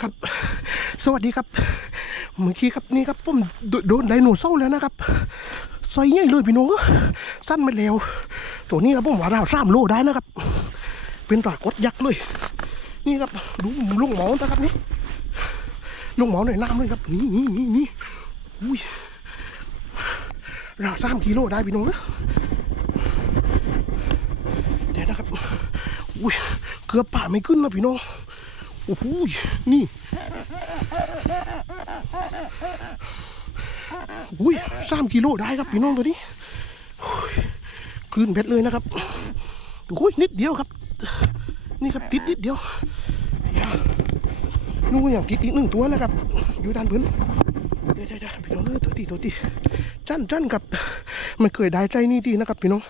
ครับ สวัสดีครับ เมื่อกี้ครับนี่ครับผมโดโดนไดโนเสาร์แล้วนะครับใส่ใหญ่เลยพี่น้องสั้นไม่เร็วตัวนี้ครับผมว่าราวสามโลได้นะครับ เป็นปลากดยักษ์เลย นี่ครับดูลุงหมอนะครับนี่ลุงหมอหน่อยน้ำเลยครับนี่นี่นี่นี่อุ้ยราวสามกิโลได้พี่น้องเดี๋ยวนะครับอุ้ยเกือบป่าไม่ขึ้นนะพี่น้อง โอ้โหนี่อุ้ยสามกิโลได้ครับพี่น้องตัวนี้คลื่นเพชรเลยนะครับโอ้ยนิดเดียวครับ นี่ครับติดนิดเดียวอย่านู่นอย่างติดอีกหนึ่งตัวนะครับ อยู่ด้านบนเดี๋ยวเดี๋ยวเดี๋ยวพี่น้องเออตัวตีตัวตีจันจันครับ มันเคยได้ใจนี่ดีนะครับพี่น้อง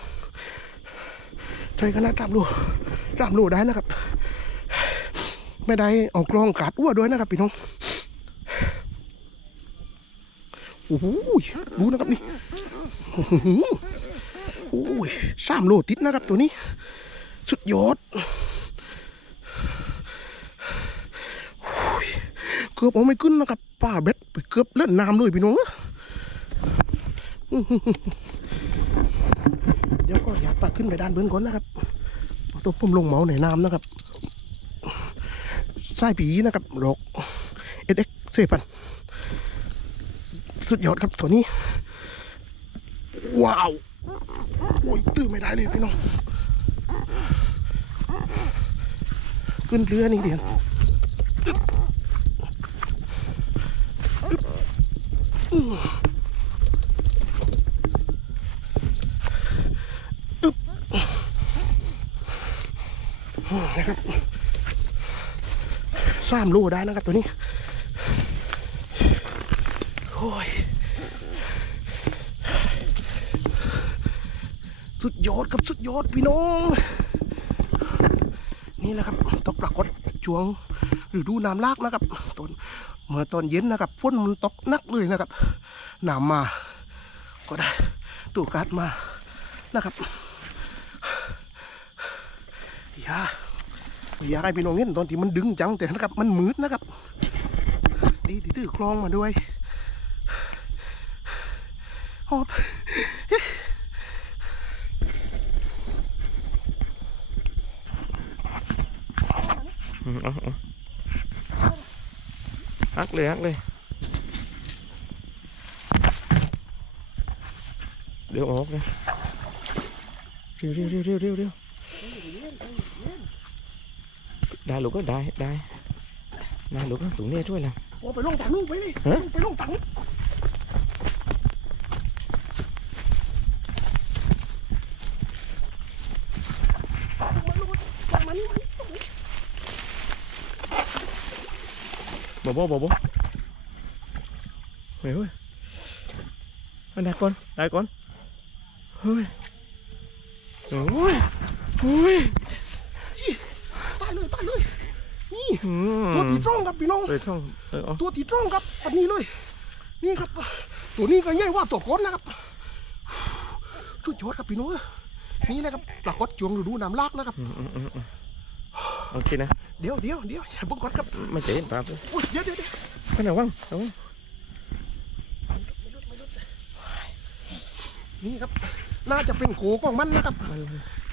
ใจขนาดสามโลสามโลได้นะครับ ไม่ได้เอากล้องกัดอ้วด้วยนะครับพี่น้องโอ้โหดูนะครับนี่โอ้โหโอ้ยสามโลติดนะครับตัวนี้ สุดยอดเกือบเอาไม่ขึ้นนะครับป้าเบ็ดไปเกือบเล่นน้ำเลยพี่น้องเดี๋ยวก็อยากปาขึ้นไปด้านบนก่อนนะครับตัวผมลงเหมาในน้ำนะครับ ไส้ผีนะครับโรกเอ็ดเอ็กเซปันสุดยอดครับตัวนี้ ว้าว โอ้ยตื้อไม่ได้เลยพี่น้อง ขึ้นเรือนี่เดียวนะครับ สามโลได้นะครับตัวนี้โอ้ยสุดยอดครับสุดยอดพี่น้อง นี่แหละครับตกปรากฏช่วงฤดูน้ำลากนะครับตอนเมื่อตอนเย็นนะครับฝนมันตกหนักเลยนะครับน้ำมาก็ได้ตูกัดมานะครับอย่า อยากให้พี่น้องเห็นตอนที่มันดึงจังแต่นะครับ มันมืดนะครับ ดีที่ถือคลองมาด้วยหอบอืมเอาเอาฮักเลยฮักเลย เดี๋ยวออกเลยเร็วเร็วเร็วเร็วเร็วเร็ว ได้ลูกก็ได้ได้ได้ลูกก็ถุงนี้ช่วยแล้วโอ้ไปลงถังลูกไปเลยฮะไปลงถังมาลูกมามานี่มานี่บอบอบอบอเฮ้ยเฮ้ยอันได้ก่อนได้ก่อนเฮ้ยโอ้ยโอ้ย ตายเลยตายเลยนี่ อื ตัวมตีตรงครับพี่น้องเลยช่องเออเอาตัวตีตรงครับปันนี้เลย นี่ครับ ตัวนี้ก็ใหญ่กว่าตัวก้นนะครับสุดยอดครับพี่น้องนี่นะครับปลากดจวงฤดูน้ำลากนะครับอืมอืมอืมอืมโอเคนะเดี๋ยวเดี๋ยวเดี๋ยวอย่าเพิ่งกดครับไม่จะเห็นปลาเลยอุ้ยเดี๋ยวเดี๋ยวเดี๋ยวไปไหนว่างเอาว่างนี่ครับ น่าจะเป็นโขกของมันนะครับ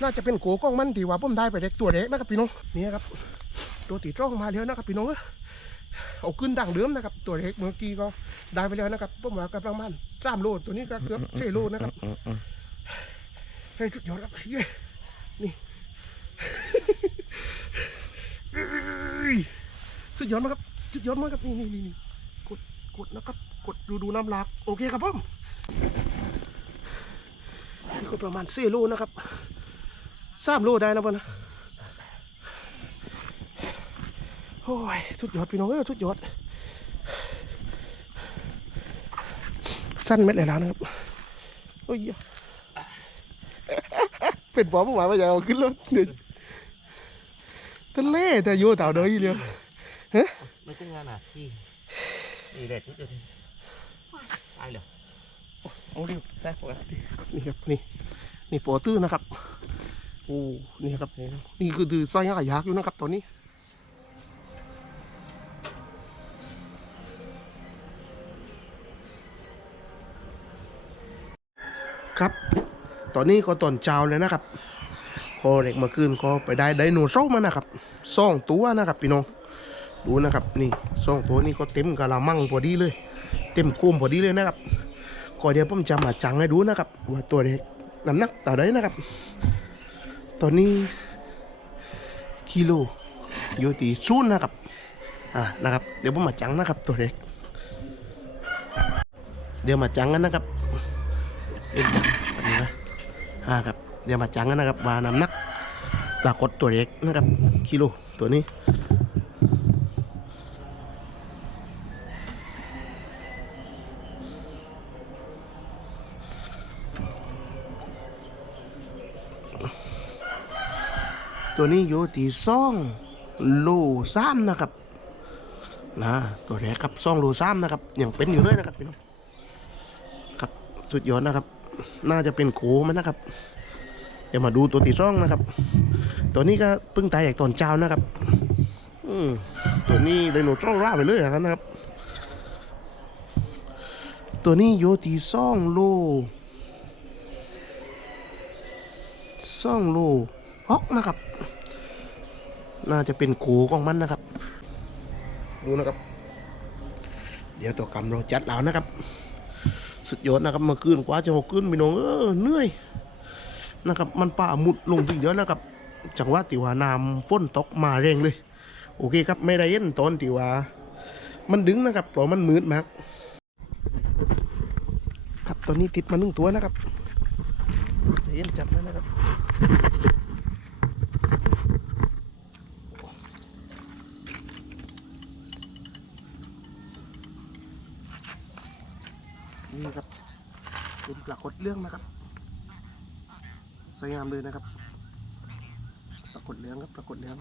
น่าจะเป็นโขกของมันที่ว่าผมได้ไปเด็กตัวเด็กนะครับพี่น้องนี่ครับ ตัวตีจ้องมาแล้วนะครับพี่น้องเอ้ยเอาขึ้นดังเดิมนะครับ ตัวเด็กเมื่อกี้ก็ได้ไปแล้วนะครับผมว่ากับประมาณสามโลตัวนี้ก็เกือบสี่โลนะครับอืมอืมให้สุดยอดครับเย้นี่สุดยอดมากครับสุดยอดมากครับนี่นี่นี่นี่กดกดนะครับ กดดูดูน้ำหลากโอเคครับผมนี่ก็ประมาณสี่โลนะครับสามโลได้นะพ่อนะ โอ้ยสุดยอดพี่น้องเออสุดยอดสั้นเม็ดเลยแล้วนะครับโอ้ยเป็นบอมมาไม่อยากเอาขึ้นรถเดี๋ยวทะเลแต่โยเต่าเดยอีเดียวไม่ใช่งานอะที่อีเด็ดนิดเดียวตายเลยเอาดิได้ปกตินี่ครับนี่นี่ปอตื้อนะครับโอ้นี่ครับนี่คือถือสร้อยหายากอยู่นะครับตอนนี้ ครับ ตอนนี้ก็ตอนเช้าเลยนะครับคอเด็กมื่อคืนก็ไปได้ไดโนเสาร์มานะครับสองตัวนะครับพี่น้องดูนะครับนี่สองตัวนี้ก็เต็มกะละมังพอดีเลย เต็มกุ้มพอดีเลยนะครับก็เดี๋ยวผมจะมาจังให้ดูนะครับ ว่าตัวเด็กน้ำหนักต่อได้นะครับ ตอนนี้กิโลอยู่ที่ศูนย์นะครับอ่านะครับ เดี๋ยวผมมาจังนะครับตัวเด็ก เดี๋ยวมาจังกันนะครับ เอ็นจังแบบนี้นะอ่าครับเดี๋ยวมาจังกันนะครับวาน้ำหนักปรากฏตัวเล็กนะครับกิโลตัวนี้ตัวนี้อยู่ที่ซ่องโลสามนะครับนะตัวแรกครับซ่องโลสามนะครับยังเป็นอยู่เลยนะครับพี่น้องครับสุดยอดนะครับ น่าจะเป็นโขมันนะครับ เดี๋ยวมาดูตัวที่ซ่องนะครับ ตัวนี้ก็เพิ่งตายจากตอนเช้านะครับ อืมตัวนี้ไดโนเสาร์ร่าไปเลยอะนะครับ ตัวนี้โยตีซ่องโลซ่องโลฮอกนะครับ น่าจะเป็นโขของมันนะครับ ดูนะครับ เดี๋ยวตัวกำเราจัดแล้วนะครับ สุดยอดนะครับเมื่อคืนกว่าจะหกคืนพี่น้องเออเหนื่อยนะครับ มันป่าหมุดลงทีเดียวนะครับ จังหวะที่ว่าน้ำฝนตกมาแรงเลย โอเคครับไม่ได้เย็นตอนที่ว่า มันดึงนะครับเพราะมันมืดมากครับตอนนี้ติดมาหนึ่งตัวนะครับจะเย็นจับแล้วนะครับ นี่ครับ เป็นปรากฏเรื่องนะครับสวยงามเลยนะครับปรากฏเรื่องครับปรากฏเรื่อง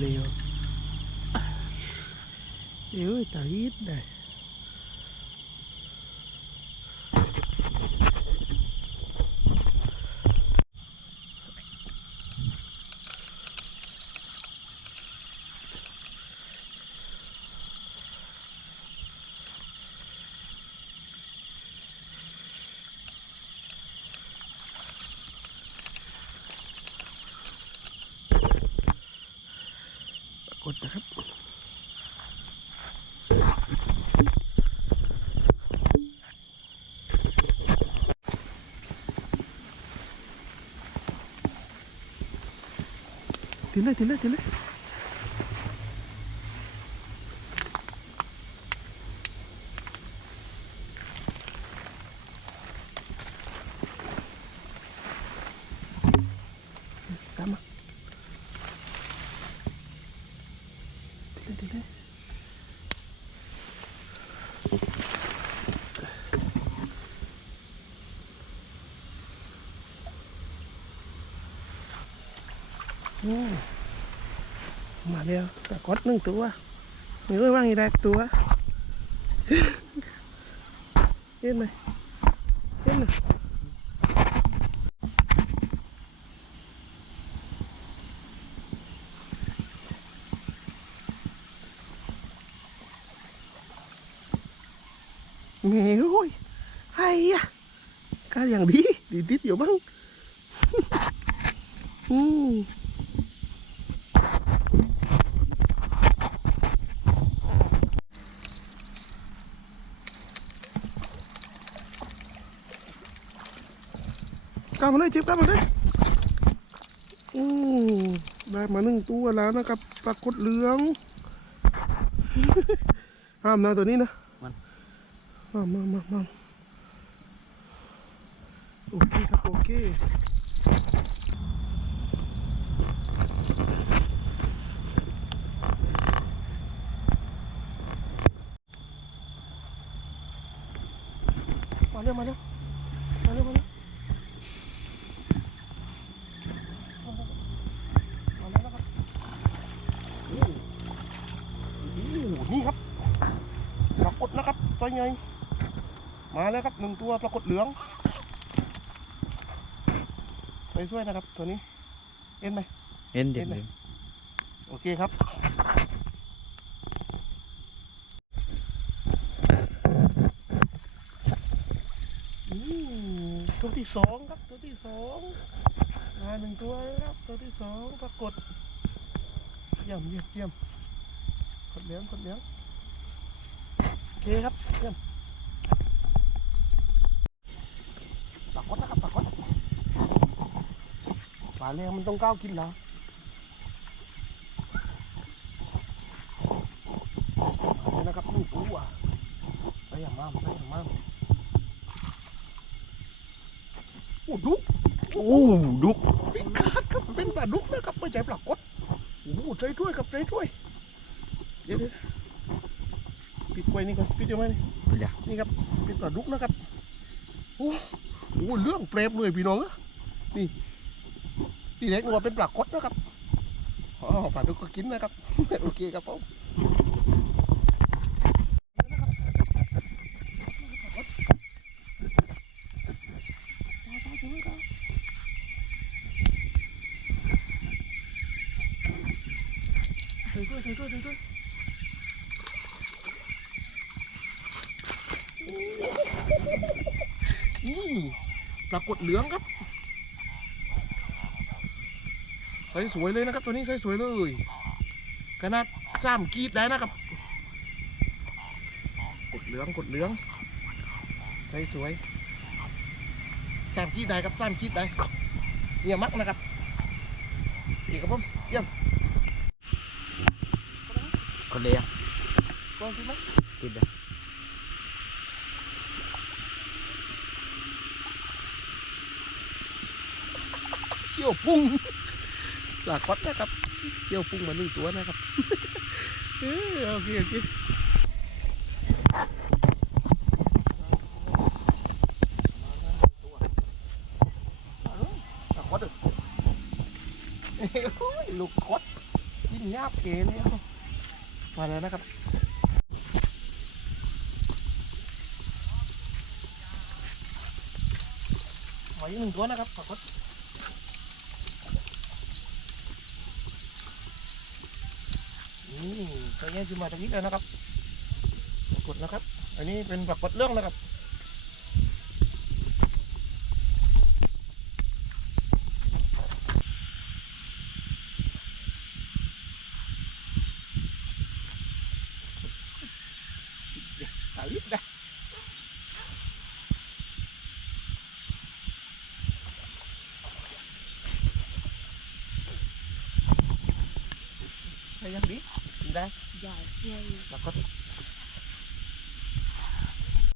เร็วเอ้ยตาฮิตได้ ถึงเลยถึงเลยถึงเลยตามมาถึงเลยถึงเลยโอ้ มาเร็วปรากฏหนึ่งตัวมีไว้ว่างอีกแรกตัวเห็นไหมเห็นไหมแม่โอ้ยไอ้ยะก็อย่างดีดีดิดอยู่บ้าง อื มกลับมาเลยเจ็บกลับมาเลยอืมได้มาหนึ่งตัวแล้วนะครับปรากฏเหลืองห้ามนะตัวนี้นะมันห้ามมามามาโอเคครับโอเคมาเร็วมาเร็ว ใหญ่มาแล้วครับหนึ่งตัวปรากฏเหลืองไปช่วยนะครับ ตัวนี้ เอ็นไหมเอ็นเด็ดเอ็นไหเลนยโอเคครับอืมตัวที่สองครับตัวที่สองมาหนึ่งตัวนะครับตัวที่สองปรากฏเยี่ยมเยี่ยมเยี่ยมกดเหลี้ยงกดเหลี้ยงโอ เคครับเยี่ยมปากฏนะครับปากฏปลาแรงมันต้องก้าวกินแล้วนี่นะครับนี่ตัวไปอย่างมากไปอย่างมากโอ้ดุกโอ้ดุกพิกาดครับเป็นปลาดุกนะครับไม่ใช่ปลากดโอ้โหใจถ้วยครับใจถ้วยเดี๋ยว เดี๋ยวปิดไว้นี่ก่อนปิดยังไงนี่เดี๋ยวนี่ครับเป็นปลาดุกนะครับโอ้โหเรื่องเปรบเลยพี่น้องเอ้ยนี่ทีแรกนึกว่าเป็นปลากดนะครับอ๋อปลาดุกก็กินนะครับโอเคครับผมช่วยด้วยช่วยด้วยช่วยด้วย นี่ ปรากฏเหลืองครับใส่สวยเลยนะครับ ตัวนี้ใส่สวยเลยขนาดสามกีดได้นะครับ กดเหลืองกดเหลืองใส่สวยสามกีดได้ครับสามกีดได้เนี่ยมักนะครับอีกครับผมเยี่ยมคนเดียวลองกินไหมติดเล ยเกี่ยวพุงปลากดนะครับเกี่ยวพุ่งมาหนึ่งตัวนะครับเออโอเคโอเคตะคดโอ้ยลูกคดกินยาบเก๋เลยครับมาแล้วนะครับหอยหนึ่งตัวนะครับตะคด นี่ตัวนี้จะมาตะกี้แล้วนะครับปรากฏนะครับ อันนี้เป็นปรากฏเรื่องนะครับตาลิบได้ใช่ยังดี ได้ใหญ่เลยแล้วก็